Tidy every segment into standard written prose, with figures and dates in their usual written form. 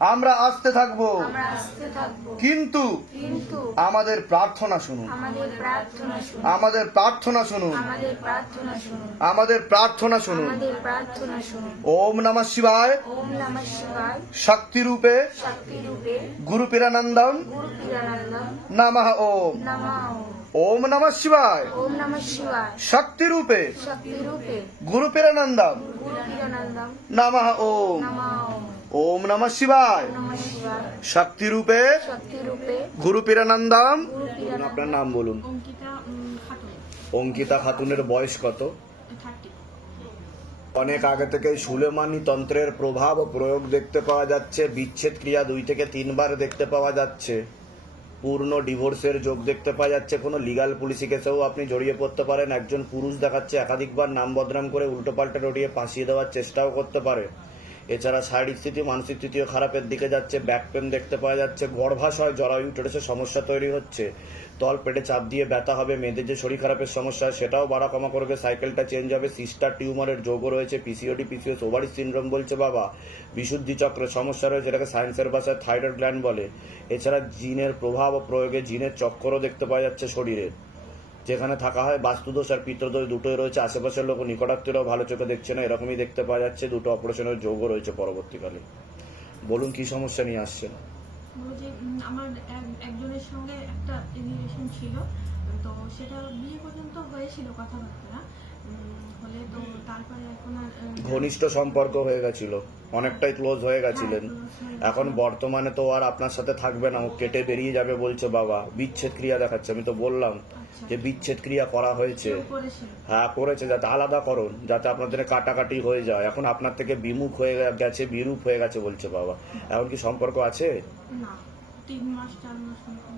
আমরা আসতে থাকবো, আমরা আসতে থাকবো, কিন্তু কিন্তু আমাদের প্রার্থনা শুনুন, আমাদের প্রার্থনা শুনুন, আমাদের প্রার্থনা শুনুন, আমাদের প্রার্থনা শুনুন, আমাদের প্রার্থনা শুনুন। আমাদের প্রার্থনা শুনুন। ওম নমঃ শিবায় ওম নমঃ শিবায় শক্তি রূপে শক্তি রূপে গুরু পিরানন্দম গুরু পিরানন্দম নমঃ ওম। নমঃ ওম নমঃ শিবায় ওম নমঃ শিবায় শক্তি রূপে শক্তি রূপে গুরু পিরানন্দম গুরু পিরানন্দম নমঃ ওম। নমঃ ওম নমঃ শিবায় নমঃ শিবায় শক্তি রূপে শক্তি রূপে গুরু পিরানন্দম। গুরু পিরানন্দম। আপনার নাম বলুন। অঙ্কিতা খাতুন, অঙ্কিতা খাতুনের বয়স কত? 30। অনেক আগে থেকে সুলেমানি তন্ত্রের প্রভাব ও প্রয়োগ দেখতে পাওয়া যাচ্ছে। বিচ্ছেদ ক্রিয়া 2 থেকে 3 বার দেখতে পাওয়া যাচ্ছে। পূর্ণ ডিভোর্সের যোগ দেখতে পাওয়া যাচ্ছে। কোনো লিগাল পুলিশি কেসেও আপনি জড়িয়ে পড়তে পারেন। একজন পুরুষ দেখাচ্ছে একাধিকবার নাম বদনাম করে উল্টোপাল্টা রটিয়ে ফাঁসিয়ে দেওয়ার চেষ্টাও করতে পারে। এছাড়া শারীরিক স্থিতি মানসিক স্থিতিও খারাপের দিকে যাচ্ছে। ব্যাক পেন দেখতে পাওয়া যাচ্ছে। গর্ভাশয় জরায়ু উঠেছে, সমস্যা তৈরি হচ্ছে। তল পেটে চাপ দিয়ে ব্যথা হবে। মেয়েদের যে শরীর খারাপের সমস্যা সেটাও বাড়া কমা করবে। সাইকেলটা চেঞ্জ হবে। সিস্টার টিউমারের যোগও রয়েছে। পিসিওডি পিসিওএস ওভারি সিনড্রোম বলছে বাবা। বিশুদ্ধি চক্রের সমস্যা রয়েছে, এটাকে সায়েন্সের ভাষায় থাইরয়েড গ্ল্যান্ড বলে। এছাড়া জিনের প্রভাব ও প্রয়োগে জিনের চক্করও দেখতে পাওয়া যাচ্ছে শরীরে। যেখানে থাকা হয় বাস্তুদোষ আর পিতৃদোষ দুটোই রয়েছে। আশেপাশের লোক নিকটাত্মীয়রাও ভালো চোখে দেখছে না, এরকমই দেখতে পাওয়া যাচ্ছে। দুটো অপারেশনের যোগও রয়েছে পরবর্তীকালে। বলুন কি সমস্যা নিয়ে আসছেন? বলছি আমার একজনের সঙ্গে একটা রিলেশন ছিল, তো সেটা বিয়ে পর্যন্ত হয়েছিল কথাবার্তা হলে, তো তারপরে এখন আর ঘনিষ্ঠ সম্পর্ক হয়ে গেছিল, অনেকটাই ক্লোজ হয়ে গেছিলেন। এখন বর্তমানে তো আর আপনার সাথে থাকবে না, ও কেটে বেরিয়ে যাবে বলছে বাবা। বিচ্ছেদ ক্রিয়া দেখাচ্ছে, আমি তো বললাম যে বিচ্ছেদ ক্রিয়া করা হয়েছে। কেউ করেছিল। হ্যাঁ করেছে, যাতে আলাদা করুন, যাতে আপনাদের কাটাকাটি হয়ে যায়। এখন আপনার থেকে বিমুখ হয়ে গেছে, বিরূপ হয়ে গেছে বলছে বাবা। এখন কি সম্পর্ক আছে? না, 3 মাস 4 মাস মতো।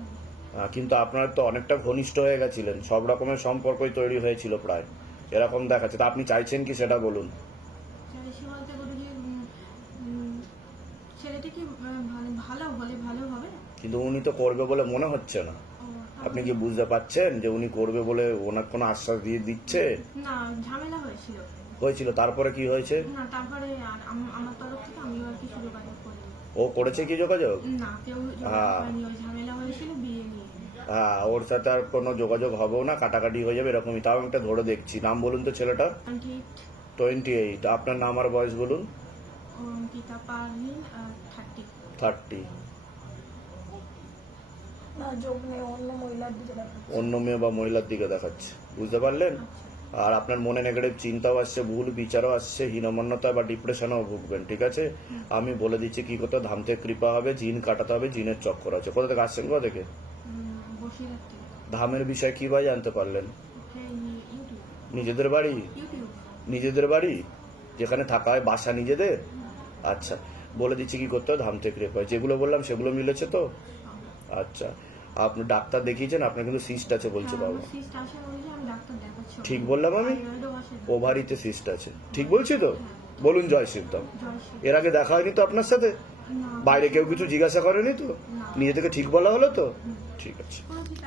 কিন্তু আপনারা তো অনেকটা ঘনিষ্ঠ হয়ে গেছিলেন, সব রকমের সম্পর্কই তৈরি হয়েছিল প্রায়, এরকম দেখাচ্ছে। তা আপনি চাইছেন কি সেটা বলুন। চাইছি বলতে গুরুজি, ছেলেটি কি মানে ভালো হলে ভালো হবে? কিন্তু উনি তো করবে বলে মনে হচ্ছে না। ও, আপনি কি বুঝতে পারছেন যে উনি করবে বলে ওনার কোনো আশ্বাস দিয়ে দিচ্ছে? না, ঝামেলা হয়েছিল, তারপরে কি হয়েছে? না, তারপরে আর আমার তরফ থেকে আমিও আর কিছু যোগাযোগ করিনি। ও করেছে কি যোগাযোগ? না, কেউ হ্যাঁ। যোগাযোগ করেনি। ওই ঝামেলা হয়েছিল বিয়ে নিয়ে। হ্যাঁ, ওর সাথে আর কোনো যোগাযোগ হবেও না, কাটাকাটি হয়ে যাবে এরকমই। তাও একটা ধরে দেখছি। নাম বলুন তো ছেলেটা। 28। আপনার নাম আর বয়স বলুন। অঙ্কিতা পারভিন, 30। 30। না, যোগ নেই, অন্য মহিলার দিকে দেখাচ্ছে। অন্য মেয়ে বা মহিলার দিকে দেখাচ্ছে, বুঝতে পারলেন? আর আপনার মনে নেগেটিভ চিন্তাও আসছে, ভুল বিচারও আসছে, হীনমন্যতা বা ডিপ্রেশনও ভুগবেন। ঠিক আছে, আমি বলে দিচ্ছি কি করতে। ধাম থেকে কৃপা হবে, জিন কাটাতে হবে, জিনের চক্কর আছে। কোথা থেকে আসছেন, কোথা থেকে? বসিরহাট থেকে। ধামের বিষয়ে কি ভাই জানতে পারলেন? ইউটিউব। নিজেদের বাড়ি? নিজেদের বাড়ি যেখানে থাকা হয়, বাসা নিজেদের? আচ্ছা, বলে দিচ্ছি কি করতে হবে। ধাম থেকে কৃপা, যেগুলো বললাম সেগুলো মিলেছে তো? আচ্ছা, আপনি ডাক্তার দেখিয়েছেন? আপনার কিন্তু সিস্ট আছে বলছে বাবা। সিস্ট আসে বলছে, আমি ডাক্তার দেখাচ্ছি। ঠিক বললাম আমি? থাইরয়েডও আসে। ওভারিতে সিস্ট আছে, ঠিক বলছি তো? বলুন জয় শিবদাম। জয় শ্রী- এর আগে দেখা হয়নি তো আপনার সাথে? না, বাইরে কেউ কিছু জিজ্ঞাসা করেনি তো? না। নিজে থেকে ঠিক বলা হলো তো? ঠিক আছে। কোনো ঠিক